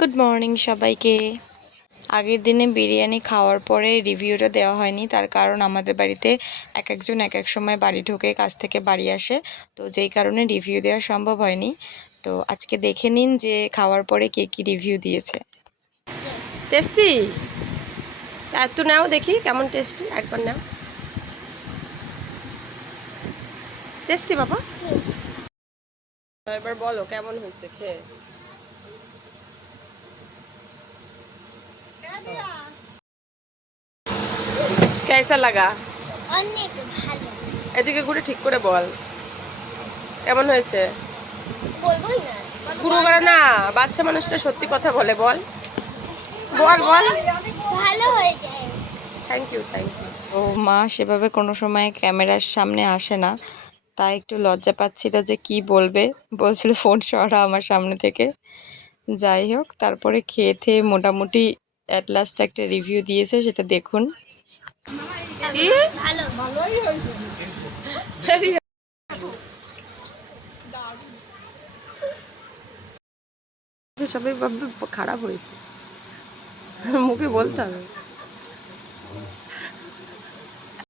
Good morning সবাইকে। আগের দিনে বিরিয়ানি খাওয়ার পরে রিভিউটা দেওয়া হয়নি, তার কারণ আমাদের বাড়িতে এক একজন এক এক সময় বাড়ি ঢোকে, কাজ থেকে বাড়ি আসে, তো যেই কারণে রিভিউ দেওয়া সম্ভব হয়নি। তো আজকে দেখে নিন যে খাওয়ার পরে কে কী রিভিউ দিয়েছে। টেস্টি, একটু নাও দেখি কেমন টেস্টি, একবার নাও। টেস্টি বাবা, এবার বলো কেমন হয়েছে খেয়ে। কেসা লাগা? অনেক ভালো। এদিকে ঘুরে ঠিক করে বল কেমন হয়েছে। বলবোই না, ঘুরো করে না, বাচ্চা মানুষটা সত্যি কথা বলে, বল বল বল। ভালো হয়ে যায়। Thank you thank you. তো মা সেভাবে কোনো সময় ক্যামেরার সামনে আসে না, তাই একটু লজ্জা পাচ্ছিল যে কি বলবে, বলছিল ফোন সরা আমার সামনে থেকে। যাই হোক, তারপরে খেয়ে খেয়ে মোটামুটি অ্যাট লাস্ট একটা রিভিউ দিয়েছে, সেটা দেখুন। কি ভালো, ভালোই হয়েছে। সবাই ভাববে খারাপ হয়েছে, মুখে বলতে হবে।